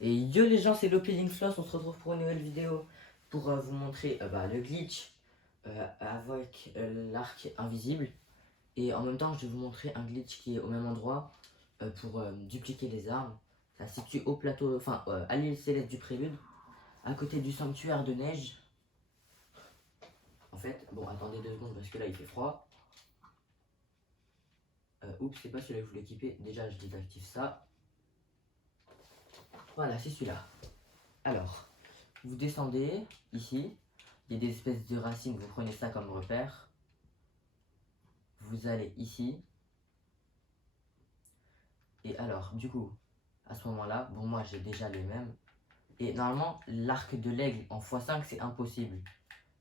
Et yo les gens, c'est Loping Floss, on se retrouve pour une nouvelle vidéo pour vous montrer le glitch avec l'arc invisible. Et en même temps, je vais vous montrer un glitch qui est au même endroit pour dupliquer les armes. Ça se situe au plateau, enfin à l'île céleste du Prélude, à côté du sanctuaire de neige. En fait, bon, attendez 2 secondes parce que là il fait froid. Oups, c'est pas celui-là que je voulais équiper. Déjà, je désactive ça. Voilà, c'est celui-là. Alors, vous descendez ici, il y a des espèces de racines, vous prenez ça comme repère. Vous allez ici. Et alors, du coup, à ce moment-là, bon, moi j'ai déjà les mêmes. Et normalement, l'arc de l'aigle en x5, c'est impossible.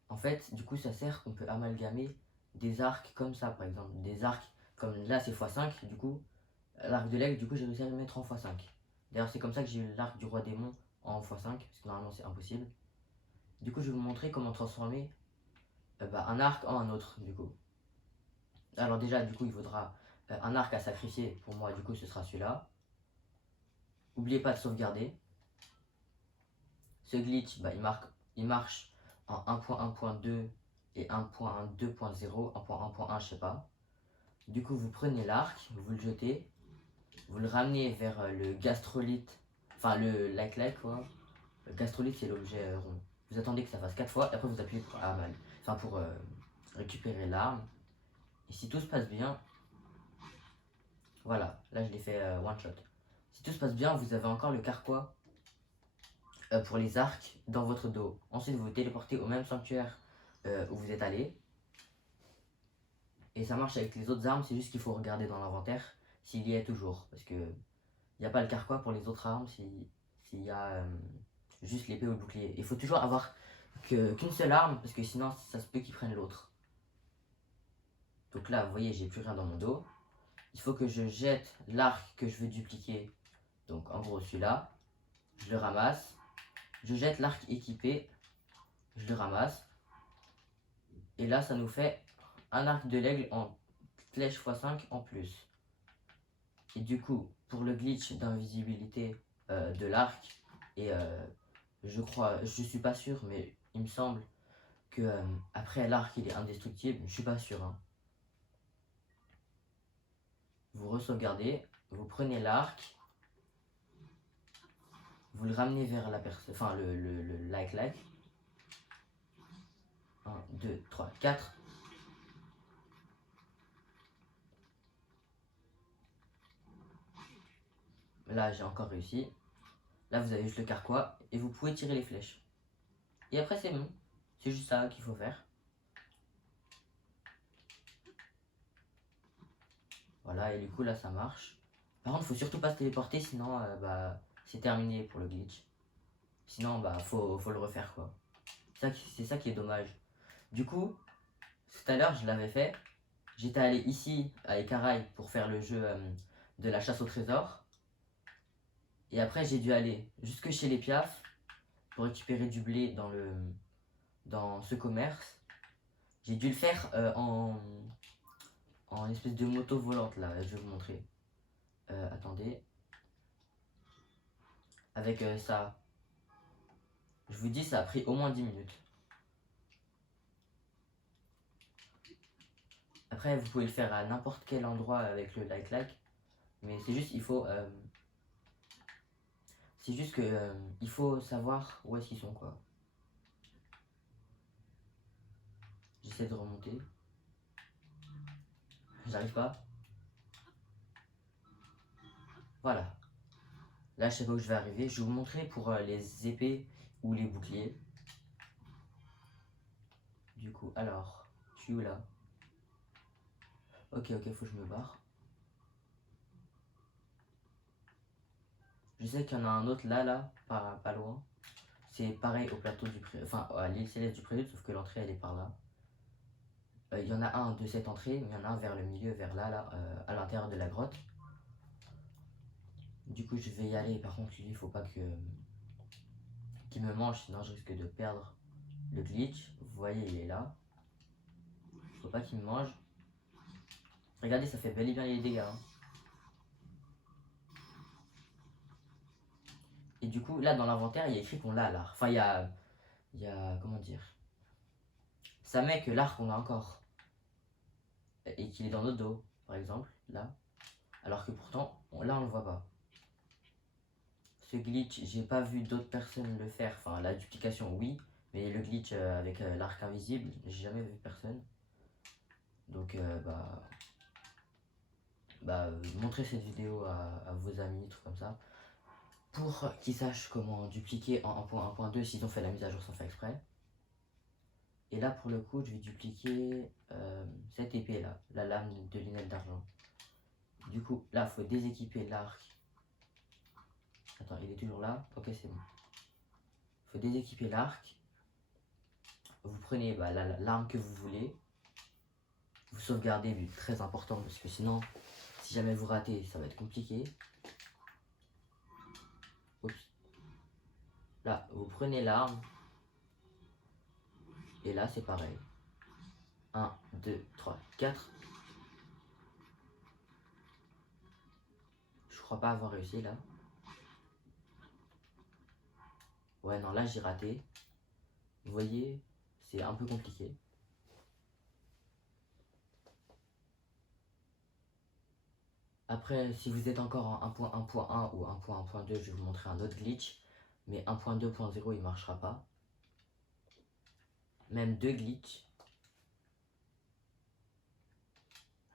En fait, du coup, ça sert qu'on peut amalgamer des arcs comme ça, par exemple. Des arcs comme là, c'est x5, du coup, l'arc de l'aigle, du coup, j'ai réussi à le mettre en x5. D'ailleurs, c'est comme ça que j'ai eu l'arc du roi démon en x5, parce que normalement, c'est impossible. Du coup, je vais vous montrer comment transformer un arc en un autre, du coup. Alors déjà, du coup, il faudra un arc à sacrifier. Pour moi, du coup, ce sera celui-là. N'oubliez pas de sauvegarder. Ce glitch, il marche en 1.1.2 et 1.2.0, 1.1.1, je sais pas. Du coup, vous prenez l'arc, vous le jetez, vous le ramenez vers le gastrolite, enfin le like quoi. Le gastrolite, c'est l'objet rond. Vous attendez que ça fasse 4 fois, et après vous appuyez pour mal, enfin pour récupérer l'arme. Et si tout se passe bien, voilà, là je l'ai fait one shot. Si tout se passe bien, vous avez encore le carquois pour les arcs dans votre dos. Ensuite, vous vous téléportez au même sanctuaire où vous êtes allé. Et ça marche avec les autres armes, c'est juste qu'il faut regarder dans l'inventaire s'il y est toujours. Parce que il n'y a pas le carquois pour les autres armes s'il y a juste l'épée ou le bouclier. Il faut toujours avoir qu'une seule arme, parce que sinon ça se peut qu'ils prennent l'autre. Donc là, vous voyez, j'ai plus rien dans mon dos. Il faut que je jette l'arc que je veux dupliquer. Donc en gros celui-là, je le ramasse. Je jette l'arc équipé, je le ramasse. Et là, ça nous fait un arc de l'aigle en flèche x5 en plus. Et du coup, pour le glitch d'invisibilité de l'arc, et je crois, je suis pas sûr, mais il me semble que après l'arc il est indestructible, je suis pas sûr. Hein. Vous re-sauvegardez, vous prenez l'arc, vous le ramenez vers la personne, enfin le like. 1, 2, 3, 4. Là, j'ai encore réussi. Là, vous avez juste le carquois et vous pouvez tirer les flèches. Et après, c'est bon. C'est juste ça qu'il faut faire. Voilà, et du coup, là, ça marche. Par contre, faut surtout pas se téléporter, sinon, c'est terminé pour le glitch. Sinon, faut le refaire, quoi. C'est ça qui est dommage. Du coup, tout à l'heure, je l'avais fait. J'étais allé ici, à Ekarai, pour faire le jeu de la chasse au trésor. Et après, j'ai dû aller jusque chez les Piaf pour récupérer du blé dans ce commerce. J'ai dû le faire en espèce de moto volante, là. Je vais vous montrer. Attendez. Avec ça. Je vous dis, ça a pris au moins 10 minutes. Après, vous pouvez le faire à n'importe quel endroit avec le like. Mais c'est juste, c'est juste que il faut savoir où est-ce qu'ils sont, quoi. J'essaie de remonter. J'arrive pas. Voilà. Là, je sais pas où je vais arriver. Je vais vous montrer pour les épées ou les boucliers. Du coup, alors, je suis où là? Ok, faut que je me barre. Je sais qu'il y en a un autre là, pas loin. C'est pareil au plateau du Prélude, enfin à l'île céleste du Prélude, sauf que l'entrée elle est par là. Il y en a un de cette entrée, mais il y en a un vers le milieu, vers là, à l'intérieur de la grotte. Du coup, je vais y aller. Par contre, lui, il faut pas qu'il me mange, sinon je risque de perdre le glitch. Vous voyez, il est là. Faut pas qu'il me mange. Regardez, ça fait bel et bien les dégâts. Hein. Et du coup, là, dans l'inventaire, il y a écrit qu'on l'a l'arc. Enfin, il y a, comment dire, ça met que l'arc, on l'a encore. Et qu'il est dans notre dos, par exemple, là. Alors que pourtant, là, on le voit pas. Ce glitch, j'ai pas vu d'autres personnes le faire. Enfin, la duplication, oui. Mais le glitch avec l'arc invisible, j'ai jamais vu personne. Donc, montrez cette vidéo à vos amis, trucs comme ça. Pour qu'ils sachent comment dupliquer en 1.1.2 s'ils ont fait la mise à jour sans faire exprès. Et là, pour le coup, je vais dupliquer cette épée là, la lame de lunette d'argent. Du coup, là, il faut déséquiper l'arc. Attends, il est toujours là. Ok, c'est bon. Il faut déséquiper l'arc. Vous prenez l'arme que vous voulez. Vous sauvegardez, mais très important parce que sinon, si jamais vous ratez, ça va être compliqué. Oups. Là, vous prenez l'arme. Et là, c'est pareil. 1, 2, 3, 4. Je crois pas avoir réussi là. Ouais, non, là j'ai raté. Vous voyez, c'est un peu compliqué. Après, si vous êtes encore en 1.1.1 ou 1.1.2, je vais vous montrer un autre glitch. Mais 1.2.0, il marchera pas. Même deux glitches.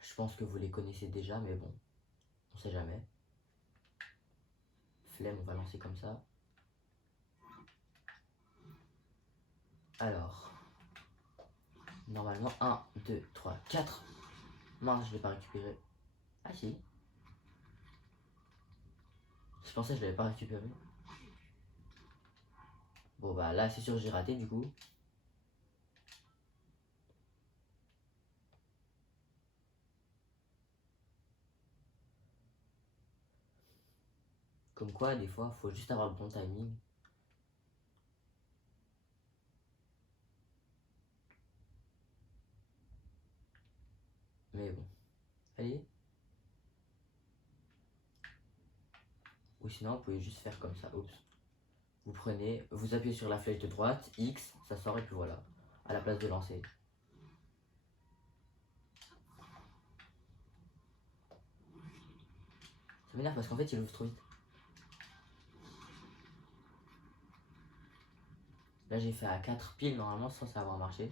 Je pense que vous les connaissez déjà, mais bon, on sait jamais. Flemme, on va lancer comme ça. Alors, normalement, 1, 2, 3, 4. Mince, je l'ai pas récupéré. Ah si. Je pensais que je l'avais pas récupéré. Bon bah là, c'est sûr, j'ai raté du coup. Comme quoi, des fois, faut juste avoir le bon timing. Mais bon. Allez. Ou sinon, vous pouvez juste faire comme ça. Oups. Vous prenez, vous appuyez sur la flèche de droite, X, ça sort et puis voilà. À la place de lancer. Ça m'énerve parce qu'en fait, il ouvre trop vite. Là, j'ai fait à 4 piles normalement sans savoir marcher.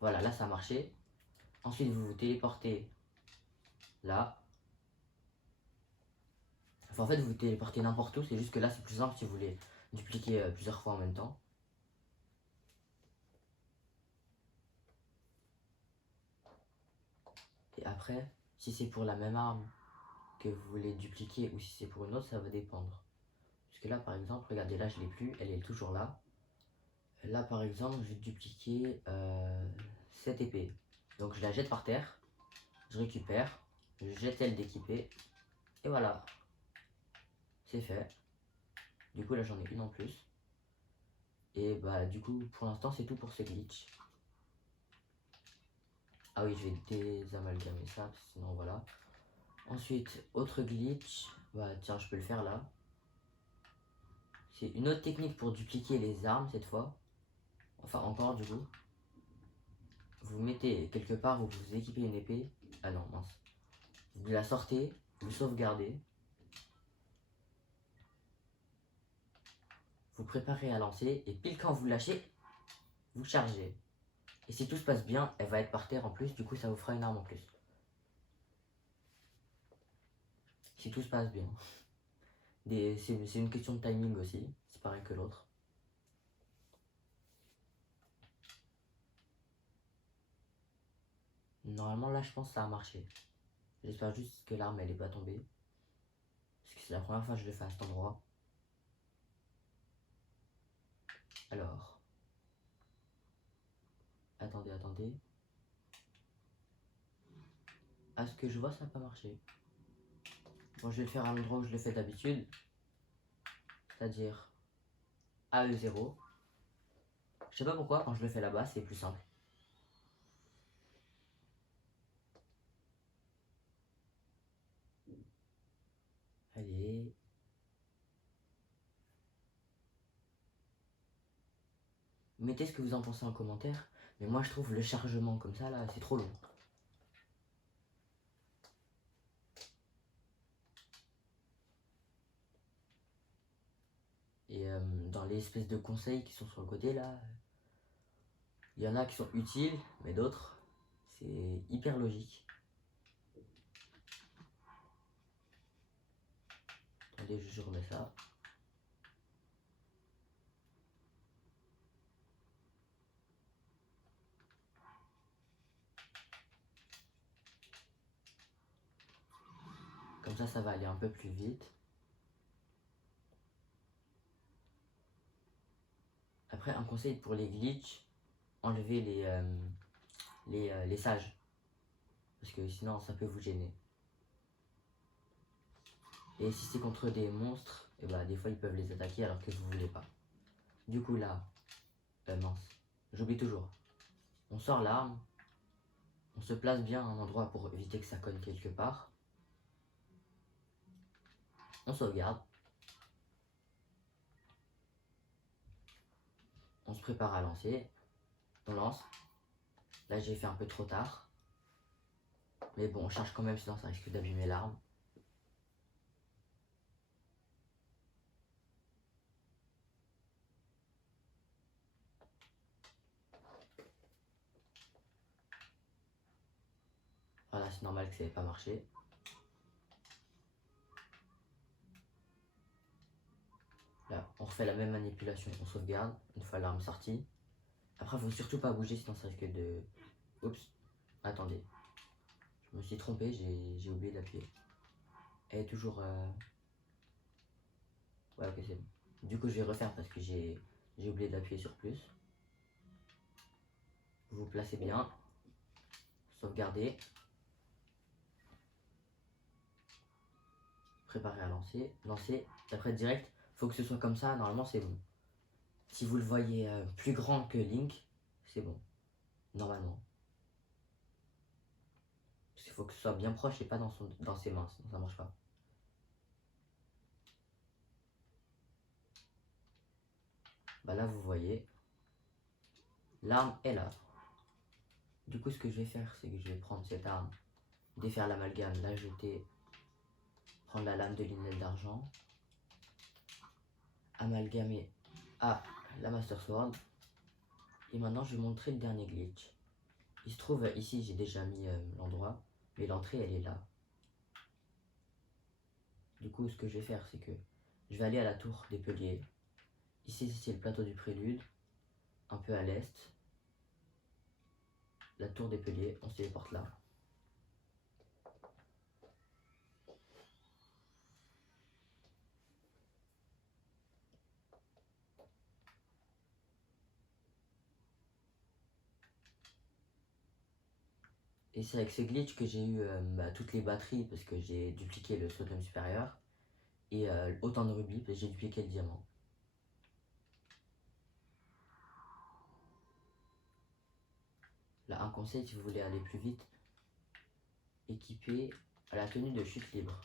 Voilà, là, ça a marché. Ensuite, vous vous téléportez là. Enfin, en fait, vous vous téléportez n'importe où. C'est juste que là, c'est plus simple si vous voulez dupliquer plusieurs fois en même temps. Et après, si c'est pour la même arme que vous voulez dupliquer ou si c'est pour une autre, ça va dépendre. Parce que là, par exemple, regardez, là, je l'ai plus. Elle est toujours là. Là, par exemple, je vais dupliquer cette épée. Donc, je la jette par terre. Je récupère. Je jette elle d'équiper. Et voilà. C'est fait. Du coup, là, j'en ai une en plus. Et bah, du coup, pour l'instant, c'est tout pour ce glitch. Ah oui, je vais désamalgamer ça, sinon voilà. Ensuite, autre glitch. Bah, tiens, je peux le faire là. C'est une autre technique pour dupliquer les armes cette fois. Enfin, encore du coup. Vous mettez quelque part où vous équipez une épée. Ah non, mince. Vous la sortez, vous sauvegardez. Vous préparez à lancer et pile quand vous lâchez, vous chargez. Et si tout se passe bien, elle va être par terre en plus, du coup ça vous fera une arme en plus. Si tout se passe bien. C'est une question de timing aussi, c'est pareil que l'autre. Normalement là je pense que ça a marché. J'espère juste que l'arme elle est pas tombée. Parce que c'est la première fois que je le fais à cet endroit. Alors. Attendez, attendez. À ce que je vois ça n'a pas marché. Bon je vais le faire à l'endroit où je le fais d'habitude. C'est-à-dire AE0. Je sais pas pourquoi quand je le fais là-bas c'est plus simple. Allez. mettez ce que vous en pensez en commentaire. Mais moi je trouve le chargement comme ça là, c'est trop long. Et dans les espèces de conseils qui sont sur le côté là, il y en a qui sont utiles, mais d'autres, c'est hyper logique. Attendez, je remets ça. Comme ça va aller un peu plus vite. Après, un conseil pour les glitches, enlevez les sages. Parce que sinon, ça peut vous gêner. Et si c'est contre des monstres, et bah des fois ils peuvent les attaquer alors que vous voulez pas. Du coup là, mince, j'oublie toujours. On sort l'arme, on se place bien à un endroit pour éviter que ça cogne quelque part. On sauvegarde. On se prépare à lancer. On lance. Là j'ai fait un peu trop tard. Mais bon, on charge quand même sinon ça risque d'abîmer l'arme. Voilà, c'est normal que ça n'ait pas marché. Là, on refait la même manipulation, on sauvegarde une fois l'arme sortie. Après, faut surtout pas bouger sinon ça risque de... Oups, attendez. Je me suis trompé, j'ai oublié d'appuyer. Elle est toujours... Ouais, ok, c'est bon. Du coup, je vais refaire parce que j'ai oublié d'appuyer sur plus. Vous vous placez bien. Sauvegardez. Préparez à lancer. Lancer. Après, direct, faut que ce soit comme ça. Normalement, c'est bon. Si vous le voyez plus grand que Link, c'est bon. Normalement. Parce qu'il faut que ce soit bien proche et pas dans ses mains, sinon ça marche pas. Bah là, vous voyez. L'arme est là. Du coup, ce que je vais faire, c'est que je vais prendre cette arme, défaire l'amalgame, la jeter, prendre la lame de Linel d'argent, amalgamer à la Master Sword. Et maintenant, je vais montrer le dernier glitch. Il se trouve ici, j'ai déjà mis l'endroit, mais l'entrée, elle est là. Du coup, ce que je vais faire, c'est que je vais aller à la tour des Peliers. Ici, c'est le plateau du Prélude, un peu à l'est. La tour des Peliers, on se téléporte là. Et c'est avec ce glitch que j'ai eu toutes les batteries parce que j'ai dupliqué le sodium supérieur. Et autant de rubis parce que j'ai dupliqué le diamant. Là, un conseil si vous voulez aller plus vite, équipez à la tenue de chute libre.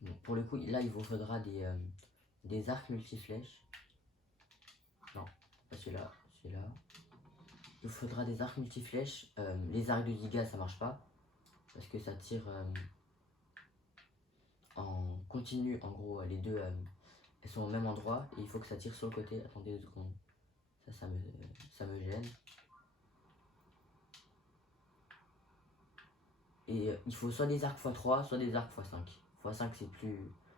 Bon, pour le coup, là, il vous faudra des arcs multiflèches. Non, pas celui-là, celui-là. Il vous faudra des arcs multiflèches. Les arcs de Giga, ça marche pas. Parce que ça tire en continu. En gros, les deux, elles sont au même endroit. Et il faut que ça tire sur le côté. Attendez 2 secondes. Ça me gêne. Et il faut soit des arcs x3, soit des arcs x5. x5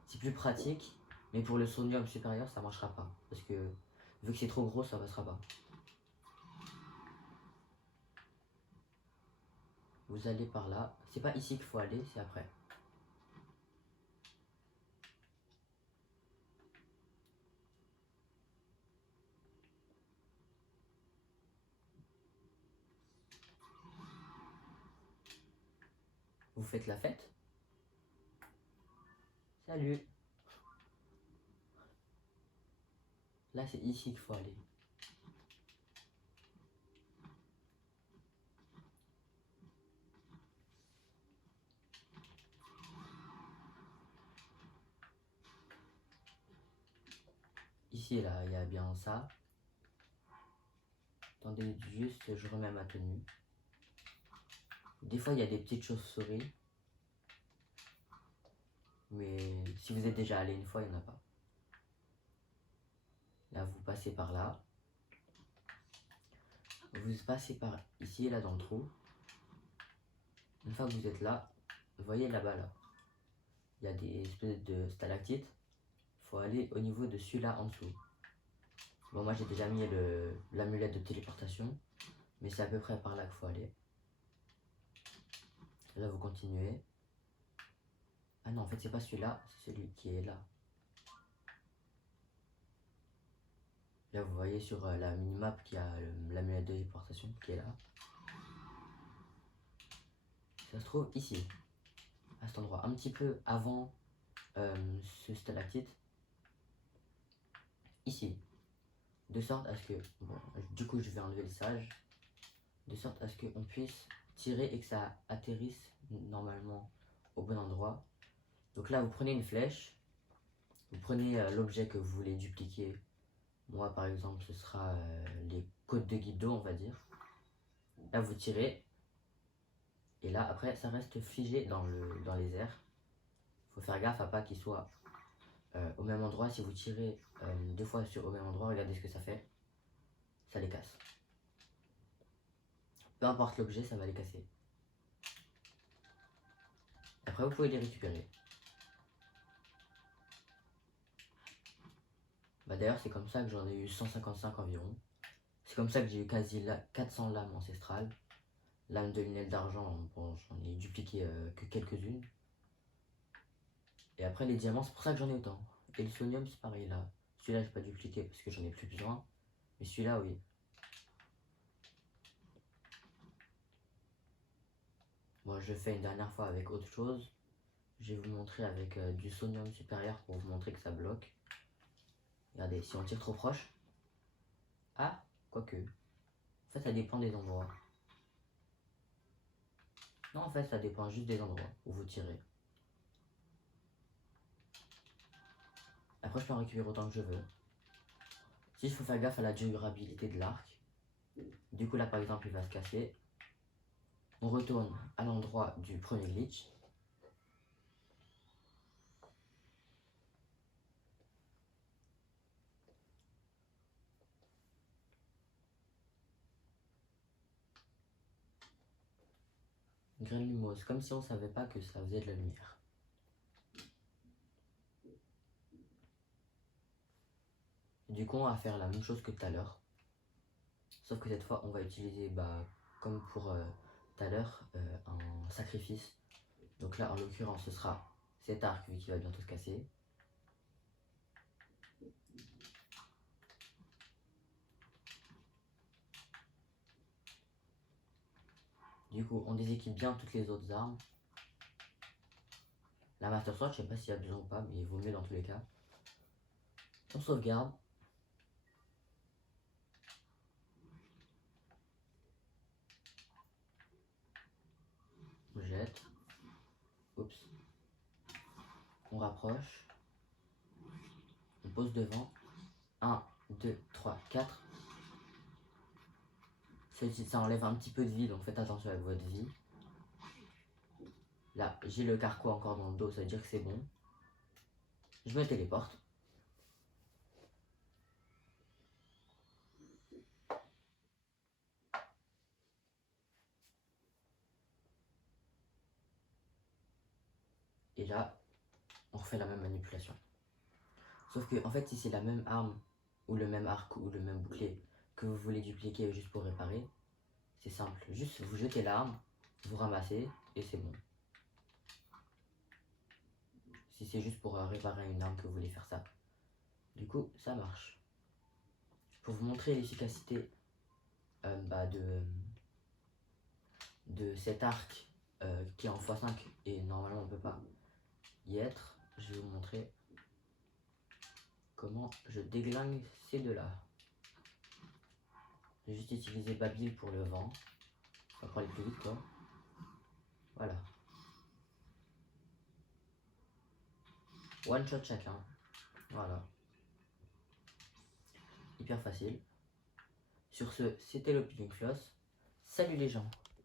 c'est plus pratique, mais pour le sodium supérieur ça marchera pas. Parce que vu que c'est trop gros, ça passera pas. Vous allez par là. C'est pas ici qu'il faut aller, c'est après. Vous faites la fête. Salut. Là c'est ici qu'il faut aller. Ici ici, là, il y a bien ça. Attendez, juste, je remets ma tenue. Des fois, il y a des petites chauves-souris. Mais si vous êtes déjà allé une fois, il n'y en a pas. Là, vous passez par là. Vous passez par ici, là, dans le trou. Une fois que vous êtes là, vous voyez là-bas, là. Il y a des espèces de stalactites. Il faut aller au niveau de celui-là en dessous. Bon, moi, j'ai déjà mis l'amulette de téléportation. Mais c'est à peu près par là qu'il faut aller. Là, vous continuez. Ah non, en fait, c'est pas celui-là, c'est celui qui est là. Là, vous voyez sur la minimap qu'il y a l'amulette de téléportation qui est là. Ça se trouve ici, à cet endroit, un petit peu avant ce stalactite. Ici. De sorte à ce que, bon, du coup, je vais enlever le sage. De sorte à ce qu'on puisse tirer et que ça atterrisse normalement au bon endroit. Donc là, vous prenez une flèche. Vous prenez l'objet que vous voulez dupliquer. Moi, par exemple, ce sera les côtes de Guido, on va dire. Là, vous tirez. Et là, après, ça reste figé dans les airs. Il faut faire gaffe à pas qu'il soit au même endroit. Si vous tirez 2 fois au même endroit, regardez ce que ça fait. Ça les casse. Peu importe l'objet, ça va les casser. Après, vous pouvez les récupérer. Bah, d'ailleurs, c'est comme ça que j'en ai eu 155 environ. C'est comme ça que j'ai eu quasi 400 lames ancestrales. Lame de lunelle d'argent, bon, j'en ai dupliqué que quelques-unes. Et après, les diamants, c'est pour ça que j'en ai autant. Et le sonium, c'est pareil là. Celui-là, j'ai pas dupliqué parce que j'en ai plus besoin. Mais celui-là, oui. Moi, je fais une dernière fois avec autre chose. Je vais vous montrer avec du sonium supérieur pour vous montrer que ça bloque. Regardez, si on tire trop proche. Ah, quoique. En fait, ça dépend des endroits. Non, en fait, ça dépend juste des endroits où vous tirez. Après, je peux en récupérer autant que je veux. Si il faut faire gaffe à la durabilité de l'arc. Du coup, là, par exemple, il va se casser. On retourne à l'endroit du premier glitch. Graine lumose, comme si on savait pas que ça faisait de la lumière. Du coup, on va faire la même chose que tout à l'heure. Sauf que cette fois, on va utiliser, bah, comme pour tout à l'heure, un sacrifice. Donc là, en l'occurrence, ce sera cet arc, vu qu'il va bientôt se casser. Du coup, on déséquipe bien toutes les autres armes. La Master Sword, je sais pas s'il y a besoin ou pas, mais il vaut mieux dans tous les cas. On sauvegarde. On jette. Oups. On rapproche. On pose devant. 1, 2, 3, 4. Ça enlève un petit peu de vie, donc faites attention avec votre vie. Là, j'ai le carquois encore dans le dos, ça veut dire que c'est bon. Je me téléporte. Et là, on refait la même manipulation. Sauf que, en fait, si c'est la même arme, ou le même arc, ou le même bouclier, que vous voulez dupliquer juste pour réparer, c'est simple. Juste, vous jetez l'arme, vous ramassez, et c'est bon. Si c'est juste pour réparer une arme que vous voulez faire ça. Du coup, ça marche. Pour vous montrer l'efficacité bah, de cet arc qui est en x5, et normalement on peut pas y être, je vais vous montrer comment je déglingue ces deux-là. J'ai juste utilisé Babil pour le vent. Ça va aller plus vite quoi. Voilà. One shot chacun. Voilà. hyper facile. Sur ce, c'était le Picking Floss. Salut les gens!